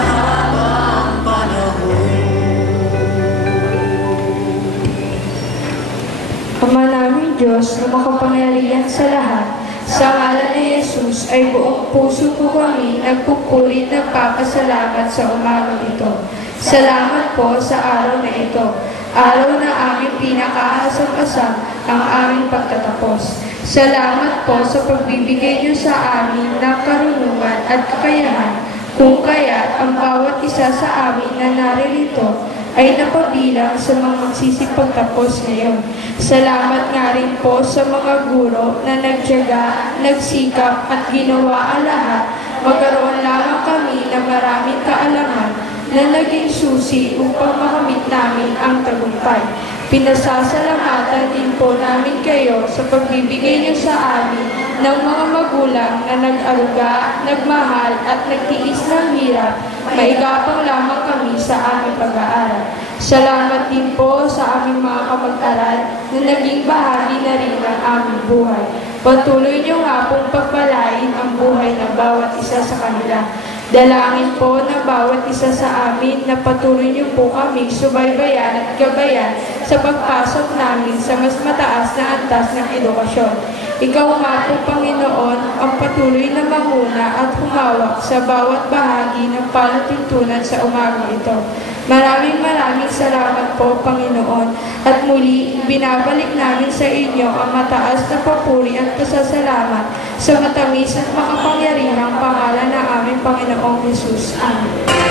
habang panahon. Ama naming Diyos na makapangyarihan sa lahat, sa ngalan ni Jesus ay buong puso po kami nagpupuri at nagpapasalamat sa umagang ito. Salamat po sa araw na ito, araw na aming pinakaasam-asam ang aming pagtatapos. Salamat po sa pagbibigay niyo sa amin ng karunungan at kakayahan, kung kaya ang bawat isa sa amin na naririto ay napabilang sa mga magsisipagtapos ngayon. Salamat nga rin po sa mga guro na nagtiyaga, nagsikap at ginawa ang lahat. Magkaroon lamang kami ng maraming kaalaman na naging susi upang makamit namin ang tagumpay. Pinasasalamatan din po namin kayo sa pagbibigay niyo sa amin ng mga magulang na nag-aruga, nagmahal at nagtiis ng hirap. Maigapang lamang kami sa aming pag-aaral. Salamat din po sa aming mga kamag-aral na naging bahagi na rin ng aming buhay. Patuloy niyo nga pong pagpalain ang buhay ng bawat isa sa kanila. Dalangin po ng bawat isa sa amin na patuloy niyo po kami subaybayan at gabayan sa pagpasok namin sa mas mataas na antas ng edukasyon. Ikaw nga po, Panginoon, ang patuloy na manguna at humawak sa bawat bahagi ng palatuntunan sa umaga ito. Maraming salamat po, Panginoon, at muli binabalik namin sa inyo ang mataas na papuri at pasasalamat sa matamis at makapangyarihang pangalan ng aming Panginoong Jesus. Amen.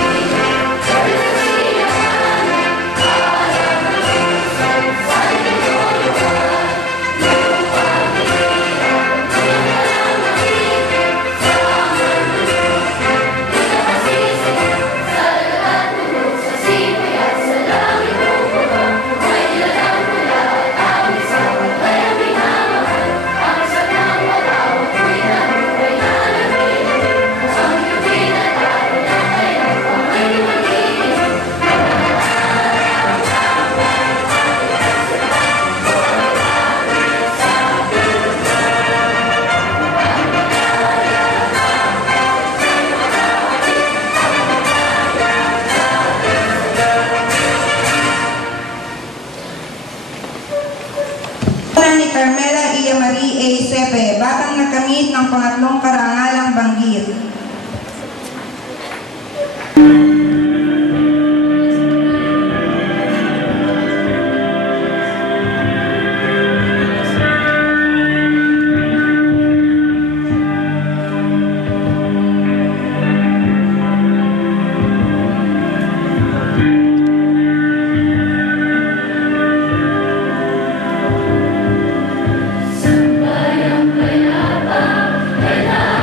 Ni Carmela Iya Marie A. Sepe, batang nakamit ng pangatlong karangalang banggit. Bayang payapa, kailangan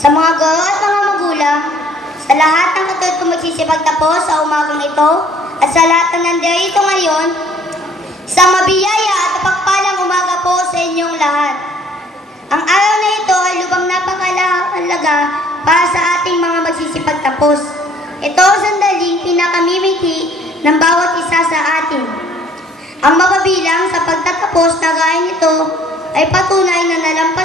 sa mga guro at mga magulang, sa lahat ng katulad kong magsisipagtapos sa umagang ito, at sa lahat ng nandirito ngayon, sa mabiyaya at pagpalang umaga po sa inyong lahat. Ang araw na ito ay lubang napakahalaga para sa ating mga magsisipagtapos. Ito ang sandaling pinakamimiti ng bawat isa sa atin. Ang mapabilang sa pagtatapos na gaya nito ay patunay na nalampas